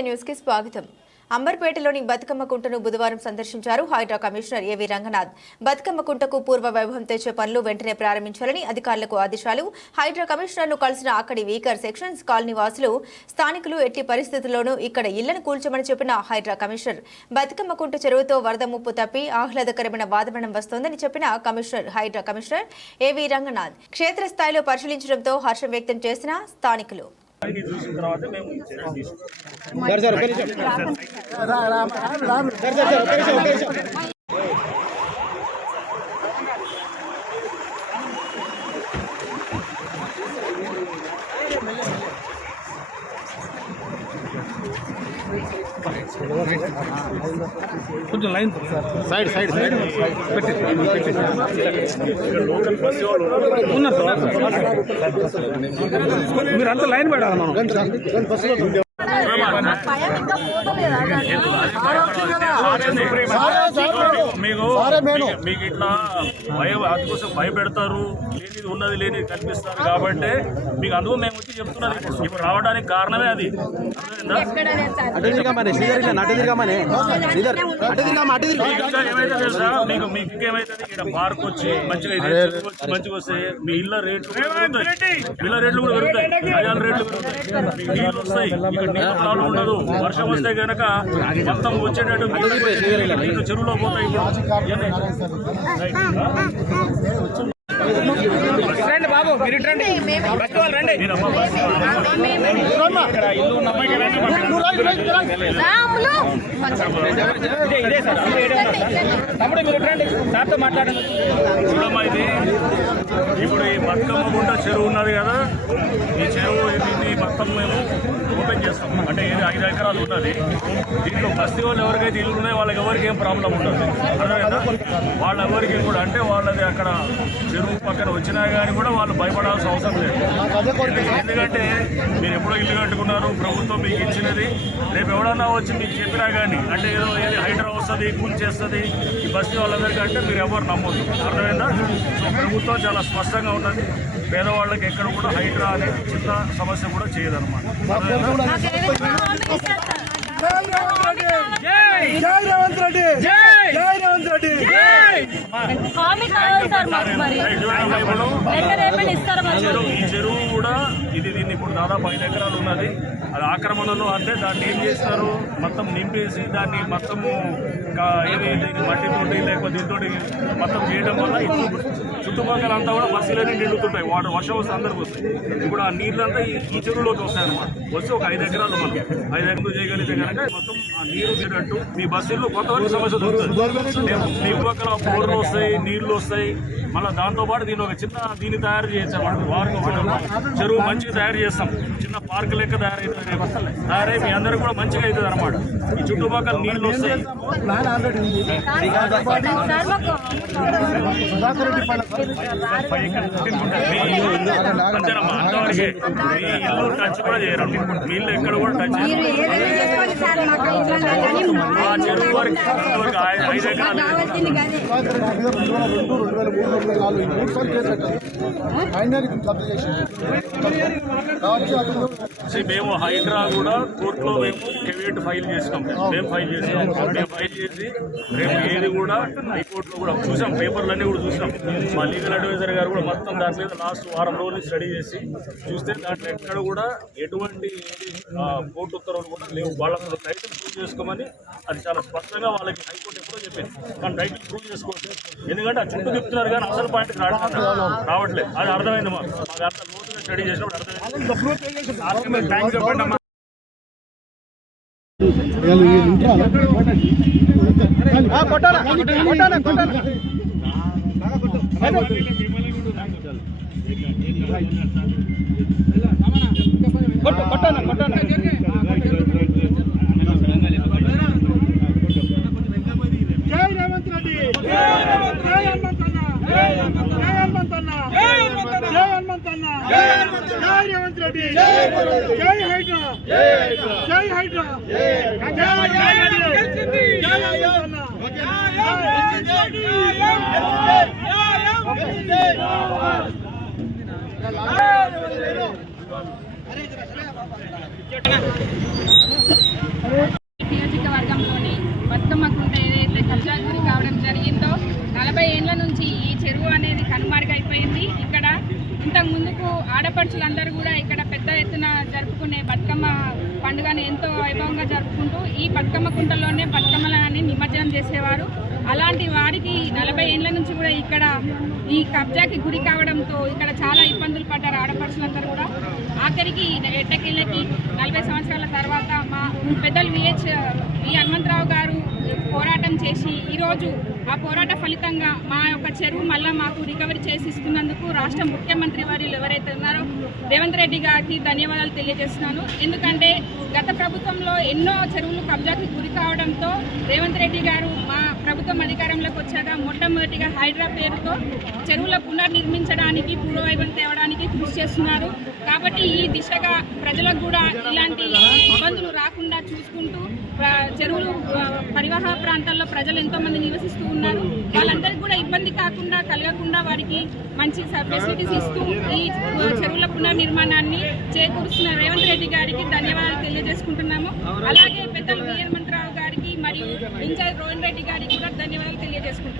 TVK న్యూస్కి స్వాగతం. అంబర్పేటలోని బతుకమ్మ కుంటను బుధవారం సందర్శించారు హైడ్రా కమిషనర్ ఏవి రంగనాథ్. బతుకమ్మ కుంటకు పూర్వ వైభవం తెచ్చే పనులు వెంటనే ప్రారంభించాలని అధికారులకు ఆదేశాలు. హైడ్రా కమిషనర్ను కలిసిన అక్కడి వీకర్ సెక్షన్స్ కాలనీ వాసులు స్థానికులు ఎట్టి పరిస్థితుల్లోనూ ఇక్కడ ఇళ్ళను కూల్చమని చెప్పిన హైడ్రా కమిషనర్. బతుకమ్మ కుంట చెరువుతో వరద ముప్పు తప్పి ఆహ్లాదకరమైన వాతావరణం వస్తోందని చెప్పిన కమిషనర్ హైడ్రా కమిషనర్ ఏవి రంగనాథ్. క్షేత్రస్థాయిలో పరిశీలించడంతో హర్షం వ్యక్తం చేసిన స్థానికులు. ఇది చూసిన తర్వాత మేము ఈ చర్యలు తీసుకుంటాం సార్ సార్ ఒక్క నిమిషం సార్ సార్ సార్ ఒక్క నిమిషం ఒక్క నిమిషం కొంచెం లైన్ సైడ్ సైడ్ సైడ్ పెట్టి పెట్టి ఉన్నారు సార్. మీరు అంతా లైన్ పెట్టాలి మనం. మీకు మీకు- మీకు ఇట్లా భయం అందుకోసం భయపెడతారు లేనిది ఉన్నది లేనిది కల్పిస్తారు కాబట్టి మీకు అందుకు మేము వచ్చి చెప్తున్నది ఇప్పుడు. ఇప్పుడు రావడానికి కారణమే అది. ఏమైతే తెలుసా? మీకు మీకు ఇంకేమైతుంది ఇక్కడ పార్క్ వచ్చి మంచిగా ఇది వచ్చి మంచిగా వస్తే మీ ఇళ్ళ రేట్లు. ఇళ్ళ రేట్లు కూడా పెరుగుతాయి. అయాల రేట్లు పెరుగుతాయి. మీకు నీళ్ళు వస్తాయి. ఇక్కడ నీళ్ళ ప్రాబ్లం ఉండదు. వర్షం వస్తే కనుక మొత్తం వచ్చేటట్టు చెరువులో పోతాయి బాబు మీరు రండి. వాళ్ళు ఇదే సార్. తమ్ముడు మీరు రండి. సార్తో మాట్లాడండి. చూడమ్మా ఇది. ఇప్పుడు ఈ బతుకమ్మ గుంట చెరువు ఉన్నది కదా. ఈ చెరువు దీన్ని మొత్తం మేము ఓపెన్ చేస్తాం. అంటే ఇది ఐదు ఎకరాలు ఉన్నది. దీంట్లో బస్తీ వాళ్ళు ఎవరికైతే ఇల్లు ఉన్నాయో వాళ్ళకి ఎవరికి ఏం ప్రాబ్లం ఉండదు. అర్థమైందా? వాళ్ళ ఎవరికి కూడా అంటే వాళ్ళది అక్కడ చెరువు పక్కన వచ్చినా కానీ కూడా వాళ్ళు భయపడాల్సిన అవసరం లేదు. ఎందుకంటే మీరు ఎప్పుడో ఇల్లు కట్టుకున్నారు ప్రభుత్వం మీకు ఇచ్చినది. రేపు ఎవడన్నా వచ్చి మీకు చెప్పినా కానీ అంటే ఏదో ఏది హైడ్రా వస్తుంది కూల్ చేస్తుంది ఈ బస్తీ వాళ్ళందరికీ అంటే మీరు ఎవరు నమ్మొద్దు. అర్థమైందా? సో ప్రభుత్వం చాలా స్పష్టంగా ఉన్నది. పేదవాళ్ళకి ఎక్కడ కూడా హైడ్రా అనే చిన్న సమస్య కూడా చేయదన్నమాట జై రేవంత్ రెడ్డి జై రేవంత్ రెడ్డి హామీ కావాలి సార్ మాకు మరి. లెటర్ ఏమైనా ఇస్తారా మరి చెరువు ఈ చెరువు కూడా ఇది దీన్ని ఇప్పుడు దాదాపు ఐదు ఎకరాలు ఉన్నది. అది ఆక్రమణలో అంటే దాన్ని ఏం చేస్తారు? మొత్తం నింపేసి దాన్ని మొత్తము ఏది మట్టితోటి లేకపోతే దీంతోటి మొత్తం చేయడం వల్ల ఇప్పుడు చుట్టుపక్కల అంతా కూడా బస్సులన్నీ నిండుతుంటాయి. వాటర్ వర్షం వస్తే అందరికి వస్తాయి. ఇప్పుడు ఆ నీళ్ళంతా ఈ ఈ చెరువులోకి వస్తాయి అనమాట వస్తే ఒక ఐదు ఎకరాలు మనకి ఐదు ఎకరాలు చేయగలిగితే కనుక మొత్తం ఆ నీరు చేరట్టు మీ బస్సుల్లో కొంతవరకు సమస్య దొరుకుతుంది. మీ పక్కల బోర్లు వస్తాయి నీళ్ళు వస్తాయి. మళ్ళీ దాంతో పాటు దీని ఒక చిన్న దీన్ని తయారు చేయొచ్చు అన్నమాట వారికి ఒక చెరువు మంచిగా తయారు చేస్తాం. చిన్న పార్క్ లెక్క తయారైతుంది. తయారై మీ అందరికి కూడా మంచిగా అవుతుంది అనమాట ఈ చుట్టుపక్కల నీళ్ళు వస్తాయి. టచ్ కూడా చేయరు వీళ్ళు ఎక్కడ కూడా టచ్ చెరువు వరకు ఐదు ఎకరాలు మేము హైడ్రా కూడా కోర్టులో మేము కెవియట్ ఫైల్ చేసినాం. మేము ఫైల్ చేసినాం. మేము ఫైల్ చేసి రేపు ఏది కూడా హైకోర్టులో కూడా చూసాం. పేపర్లన్నీ కూడా చూసాం. లీగల్ అడ్వైజర్ గారు కూడా మొత్తం దాని మీద లాస్ట్ వారం రోజులు స్టడీ చేసి చూస్తే దాంట్లో ఎక్కడ కూడా ఎటువంటి కోర్టు ఉత్తర్వులు కూడా లేవు. వాళ్ళకు టైటిల్ ప్రూవ్ చేసుకోమని అది చాలా స్పష్టంగా వాళ్ళకి హైకోర్టు ఎప్పుడో చెప్పింది. కానీ టైటిల్ ప్రూవ్ చేసుకోవచ్చు ఎందుకంటే ఆ చుట్టూ చెప్తున్నారు కానీ అసలు పాయింట్ రావట్లేదు. అది అర్థమైంది మాకు. మాకు అంత లోతుగా స్టడీ చేసినప్పుడు అర్థమైంది. థ్యాంక్స్ చెప్పండి అమ్మా కొట్టాలా? కొట్టాలా? కొట్టాలా? కొట్టు కొట్టాలా కొట్టాలా జై రేవంత్ నియోజక వర్గంలోని బతుకమ్మ కుంట ఏదైతే కబ్జాగురి కావడం జరిగిందో నలభై ఏళ్ళ నుంచి ఈ చెరువు అనేది కనుమరుగైపోయింది. ఇక్కడ ఇంతకు ముందుకు ఆడపడుచులందరూ కూడా ఇక్కడ పెద్ద ఎత్తున జరుపుకునే బతుకమ్మ పండుగను ఎంతో వైభవంగా జరుపుకుంటూ ఈ బతుకమ్మ కుంటలోనే బతుకమ్మలని నిమజ్జనం చేసేవారు. అలాంటి వారికి కబ్జాకి గురి కావడంతో ఇక్కడ చాలా ఇబ్బందులు పడ్డారు ఆడపడుచులందరూ కూడా. ఆఖరికి ఎట్టకేళ్ళకి నలభై సంవత్సరాల తర్వాత మా పెద్దలు విహెచ్ వి హనుమంతరావు గారు పోరాటం చేసి ఈరోజు ఆ పోరాట ఫలితంగా మా యొక్క చెరువు మళ్ళా మాకు రికవరీ చేసి ఇస్తున్నందుకు రాష్ట్ర ముఖ్యమంత్రి వారు ఎవరైతే ఉన్నారో రేవంత్ రెడ్డి గారికి ధన్యవాదాలు తెలియజేస్తున్నాను. ఎందుకంటే గత ప్రభుత్వంలో ఎన్నో చెరువులు కబ్జాకి గురి కావడంతో రేవంత్ రెడ్డి గారు మా ప్రభుత్వం అధికారంలోకి వచ్చాక మొట్టమొదటిగా హైడ్రా పేరుతో చెరువుల పునర్నిర్మించడానికి పూర్వవైభవం తేవడానికి కృషి చేస్తున్నారు. కాబట్టి ఈ దిశగా ప్రజలకు కూడా ఇలాంటి ఇబ్బందులు రాకుండా చూసుకుంటూ చెరువులు పరివాహ ప్రాంతాల్లో ప్రజలు ఎంతోమంది నివసిస్తూ ఉన్నారు. వాళ్ళందరికీ కూడా ఇబ్బంది కాకుండా కలగకుండా వారికి మంచి ఫెసిలిటీస్ ఇస్తూ ఈ చెరువుల పునర్నిర్మాణాన్ని చేకూరుస్తున్న రేవంత్ రెడ్డి గారికి ధన్యవాదాలు తెలియజేసుకుంటున్నాము. అలాగే పెద్దలు మరియు ఇన్ఛార్జ్ రోహన్ రెడ్డి గారికి కూడా ధన్యవాదాలు తెలియజేసుకుంటున్నాను.